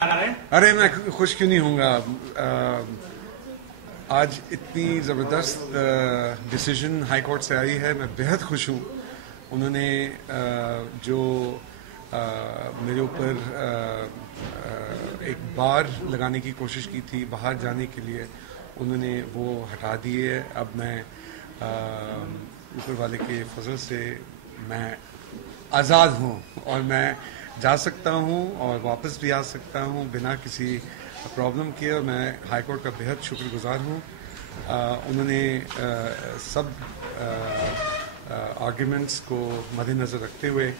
अरे मैं खुश क्यों नहीं होऊंगा। आज इतनी ज़बरदस्त डिसीजन हाई कोर्ट से आई है, मैं बेहद खुश हूँ। उन्होंने जो मेरे ऊपर एक बार लगाने की कोशिश की थी बाहर जाने के लिए, उन्होंने वो हटा दिए। अब मैं ऊपर वाले के फजल से मैं आज़ाद हूँ और मैं जा सकता हूँ और वापस भी आ सकता हूँ बिना किसी प्रॉब्लम के। और मैं हाई कोर्ट का बेहद शुक्रगुजार हूँ। उन्होंने सब आर्ग्यूमेंट्स को मद्देनज़र रखते हुए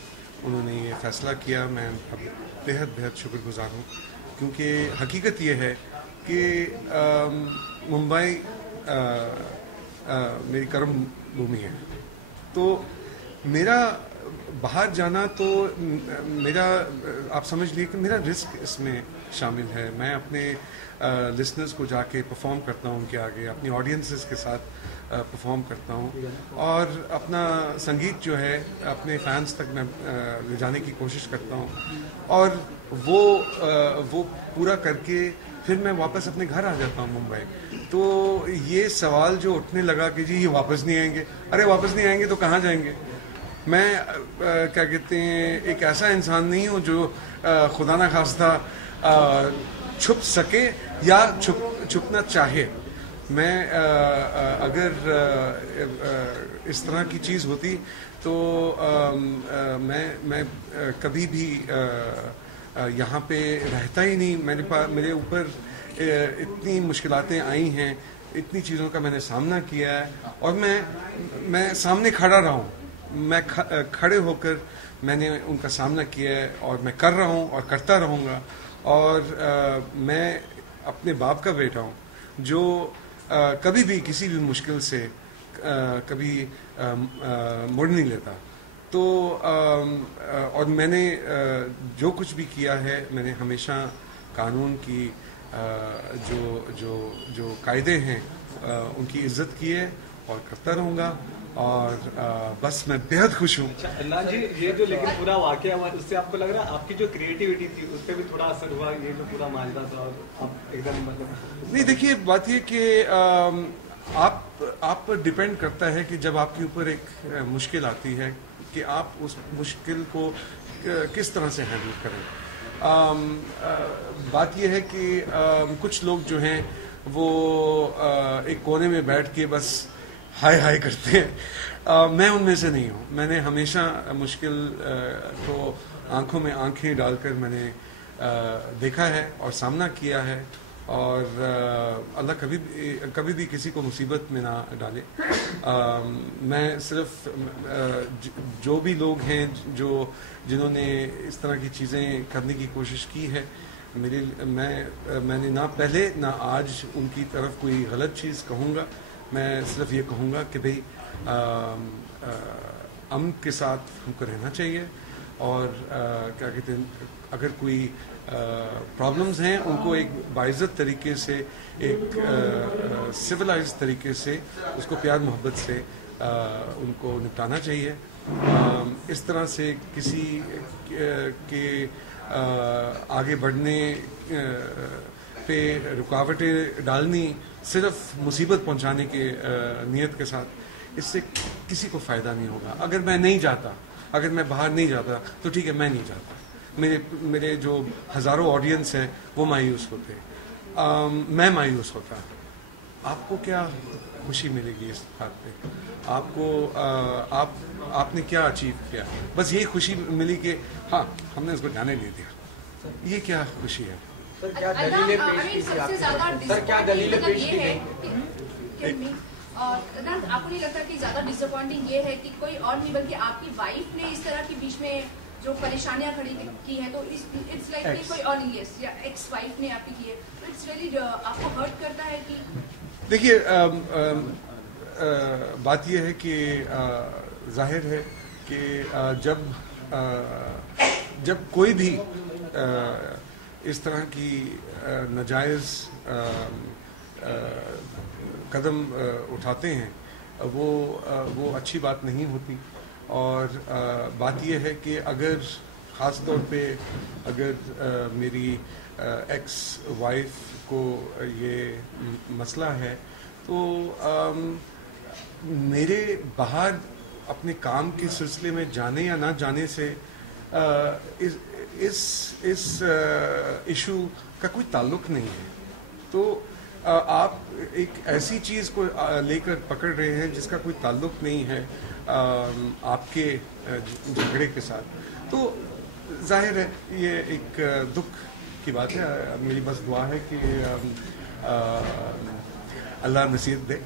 उन्होंने ये फ़ैसला किया। मैं अब बेहद बेहद शुक्रगुजार हूँ, क्योंकि हकीकत ये है कि मुंबई मेरी कर्म भूमि है। तो मेरा बाहर जाना तो मेरा, आप समझ लीजिए कि मेरा रिस्क इसमें शामिल है। मैं अपने लिसनर्स को जाके परफॉर्म करता हूँ उनके आगे, अपनी ऑडियंसेस के साथ परफॉर्म करता हूँ और अपना संगीत जो है अपने फैंस तक मैं ले जाने की कोशिश करता हूँ। और वो पूरा करके फिर मैं वापस अपने घर आ जाता हूँ मुंबई। तो ये सवाल जो उठने लगा कि जी ये वापस नहीं आएंगे, अरे वापस नहीं आएंगे तो कहाँ जाएंगे। मैं क्या कहते हैं, एक ऐसा इंसान नहीं हूँ जो खुदा ना खास्ता छुप सके या छुपना चाहे। मैं अगर इस तरह की चीज़ होती तो मैं कभी भी यहाँ पे रहता ही नहीं। मेरे ऊपर इतनी मुश्किलातें आई हैं, इतनी चीज़ों का मैंने सामना किया है और मैं सामने खड़ा रहा हूँ। मैं खड़े होकर मैंने उनका सामना किया है और मैं कर रहा हूँ और करता रहूँगा। और मैं अपने बाप का बेटा हूँ जो कभी भी किसी भी मुश्किल से कभी मुड़ नहीं लेता। तो और मैंने जो कुछ भी किया है, मैंने हमेशा कानून की जो जो जो कायदे हैं उनकी इज्जत की है और करता रहूँगा। और बस मैं बेहद खुश हूँ। अच्छा अल्लाह जी, ये जो लेकिन पूरा वाकया हुआ उससे आपको लग रहा है आपकी जो क्रिएटिविटी थी उस पर भी थोड़ा असर हुआ, ये जो पूरा माजरा था और आप एकदम मतलब नहीं, देखिए बात ये कि आप पर डिपेंड करता है कि जब आपके ऊपर एक मुश्किल आती है कि आप उस मुश्किल को किस तरह से हैंडल करें। बात यह है कि कुछ लोग जो हैं वो एक कोने में बैठ के बस हाय हाय करते हैं। मैं उनमें से नहीं हूँ। मैंने हमेशा मुश्किल को आंखों में आंखें डालकर मैंने देखा है और सामना किया है। और अल्लाह कभी भी किसी को मुसीबत में ना डाले। मैं सिर्फ जो भी लोग हैं जिन्होंने इस तरह की चीज़ें करने की कोशिश की है, मैंने ना पहले ना आज उनकी तरफ कोई गलत चीज़ कहूँगा। मैं सिर्फ ये कहूँगा कि भाई अमन के साथ हमको रहना चाहिए और क्या कहते हैं, अगर कोई प्रॉब्लम्स हैं उनको एक बाइज़्ज़त तरीके से, एक सिविलाइज्ड तरीके से, उसको प्यार मोहब्बत से उनको निपटाना चाहिए। इस तरह से किसी के आगे बढ़ने पे रुकावटें डालनी सिर्फ मुसीबत पहुंचाने के नीयत के साथ, इससे किसी को फ़ायदा नहीं होगा। अगर मैं नहीं जाता, अगर मैं बाहर नहीं जाता तो ठीक है, मैं नहीं जाता, मेरे जो हज़ारों ऑडियंस हैं वो मायूस होते, मैं मायूस होता। आपको क्या खुशी मिलेगी इस बात पे? आपको आपने क्या अचीव किया? बस यही खुशी मिली कि हाँ, हमने उसको जाने नहीं दिया। ये क्या खुशी है? सर क्या दलीलें पेश की थी आपके? सर क्या दलीलें पेश की गई? आपको नहीं लगता कि ज्यादा डिसअपॉइंटिंग ये है कि कोई और नहीं बल्कि आपकी वाइफ ने इस तरह के बीच में जो परेशानियां खड़ी की हैं, तो इट्स लाइक कोई और नहीं, यस, या एक्स वाइफ ने आपकी की है, तो इट्स रियली आपको हर्ट करता है कि? देखिए बात यह है कि जाहिर है कि जब कोई भी इस तरह की नाजायज़ कदम उठाते हैं वो अच्छी बात नहीं होती। और बात यह है कि अगर ख़ास तौर पे अगर मेरी एक्स वाइफ को ये मसला है तो मेरे बाहर अपने काम के सिलसिले में जाने या ना जाने से इस इशू का कोई ताल्लुक नहीं है। तो आप एक ऐसी चीज़ को लेकर पकड़ रहे हैं जिसका कोई ताल्लुक नहीं है आपके झगड़े के साथ, तो जाहिर है ये एक दुख की बात है। मेरी बस दुआ है कि अल्लाह नसीब दे।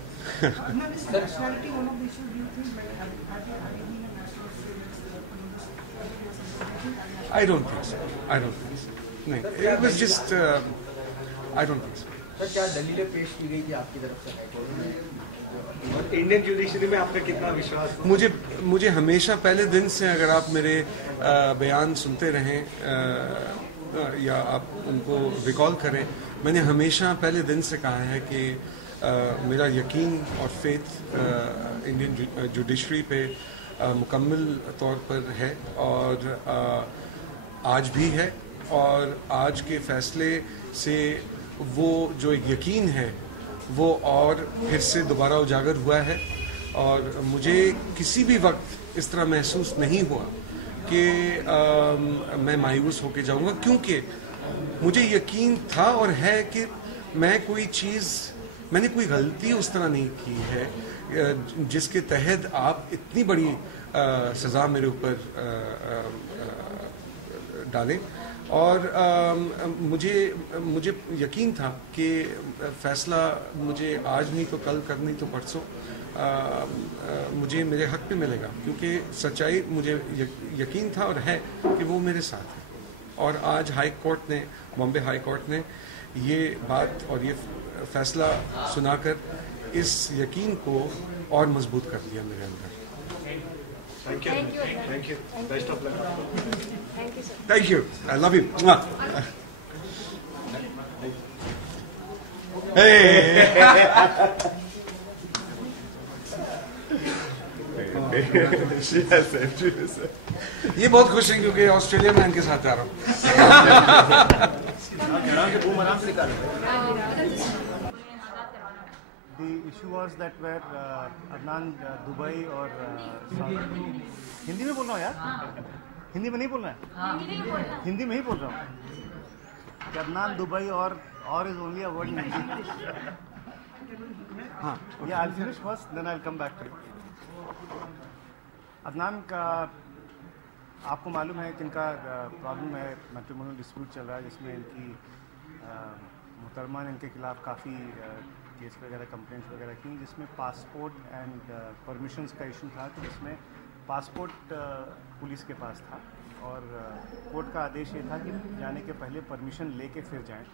I don't think so. नहीं, it was just I don't think so. Sir क्या दलीलें पेश की गई थी आपकी तरफ से? इंडियन जुडिशरी में आपका कितना विश्वास? मुझे हमेशा पहले दिन से, अगर आप मेरे बयान सुनते रहें या आप उनको रिकॉल करें, मैंने हमेशा पहले दिन से कहा है कि मेरा यकीन और फेथ इंडियन जुडिशरी पे मुकम्मल तौर पर है और आज भी है। और आज के फैसले से वो जो एक यकीन है वो और फिर से दोबारा उजागर हुआ है। और मुझे किसी भी वक्त इस तरह महसूस नहीं हुआ कि मैं मायूस होके जाऊंगा, क्योंकि मुझे यकीन था और है कि मैंने कोई गलती उस तरह नहीं की है जिसके तहत आप इतनी बड़ी सज़ा मेरे ऊपर डालें। और मुझे यकीन था कि फ़ैसला मुझे आज नहीं तो कल, कर नहीं तो परसों मुझे मेरे हक पे मिलेगा, क्योंकि सच्चाई मुझे यकीन था और है कि वो मेरे साथ है। और आज हाई कोर्ट ने, बॉम्बे हाई कोर्ट ने ये बात और ये फ़ैसला सुनाकर इस यकीन को और मजबूत कर दिया मेरे अंदर। Thank you, best of luck. Thank you. I love you. Hey. ये बहुत खुश हैं क्योंकि ऑस्ट्रेलिया में इनके साथ आ रहा हूँ। The issue was that where Adnan Dubai और हिंदी में बोल रहा हूँ यार, हिंदी में नहीं बोलना है, हिंदी में ही बोल रहा हूँ कि अदनान दुबई और is only a word in Hindi. हाँ, या I finish first then I will come back to it. Adnan का आपको मालूम है कि इनका प्रॉब्लम है, मैट्रिमोनियल डिस्प्यूट चल रहा है जिसमें इनकी मुहतरमा ने इनके खिलाफ काफ़ी केस वगैरह, कंप्लेंट्स वगैरह की, जिसमें पासपोर्ट एंड परमिशंस का इशू था। कि जिसमें पासपोर्ट पुलिस के पास था और कोर्ट का आदेश ये था कि जाने के पहले परमिशन लेके फिर जाएं।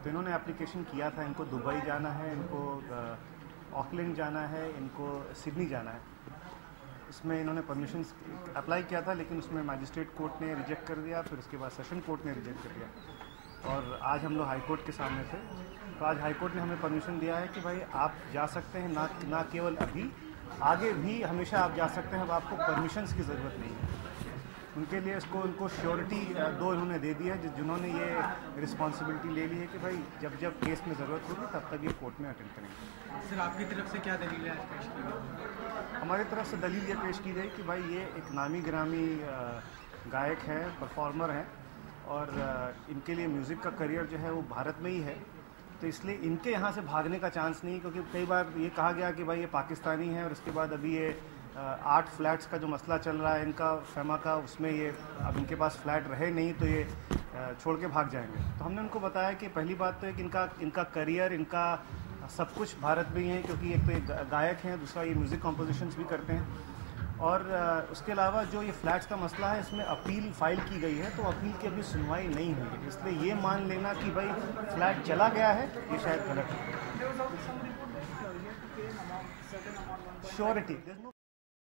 तो इन्होंने एप्लीकेशन किया था, इनको दुबई जाना है, इनको ऑकलैंड जाना है, इनको सिडनी जाना है। इसमें इन्होंने परमिशन अप्लाई किया था, लेकिन उसमें मैजिस्ट्रेट कोर्ट ने रिजेक्ट कर दिया, फिर उसके बाद सेशन कोर्ट ने रिजेक्ट कर दिया। और आज हम लोग हाई कोर्ट के सामने थे, तो आज हाई कोर्ट ने हमें परमिशन दिया है कि भाई आप जा सकते हैं, ना केवल अभी, आगे भी हमेशा आप जा सकते हैं। अब आपको परमिशंस की ज़रूरत नहीं है। उनके लिए उनको श्योरिटी दो इन्होंने दे दी है, जिन्होंने ये रिस्पॉन्सिबिलिटी ले ली है कि भाई जब केस में ज़रूरत होगी तब तक ये कोर्ट में अटेंड करेंगे। सर आपकी तरफ से क्या दलील है पेश की गई? हमारी तरफ से दलील ये पेश की गई कि भाई ये एक नामी गिरामी गायक है, परफॉर्मर हैं और इनके लिए म्यूज़िक का करियर जो है वो भारत में ही है। तो इसलिए इनके यहाँ से भागने का चांस नहीं, क्योंकि कई बार ये कहा गया कि भाई ये पाकिस्तानी है और उसके बाद अभी ये 8 फ्लैट्स का जो मसला चल रहा है इनका फेमा का, उसमें ये अब इनके पास फ्लैट रहे नहीं तो ये छोड़ के भाग जाएंगे। तो हमने उनको बताया कि पहली बात तो है कि इनका करियर, इनका सब कुछ भारत में ही है, क्योंकि एक तो ये गायक हैं, दूसरा ये म्यूज़िक कॉम्पोजिशंस भी करते हैं। और उसके अलावा जो ये फ्लैट्स का मसला है, इसमें अपील फाइल की गई है, तो अपील की अभी सुनवाई नहीं हुई है। इसलिए ये मान लेना कि भाई फ्लैट चला गया है, ये शायद गलत है। श्योरिटी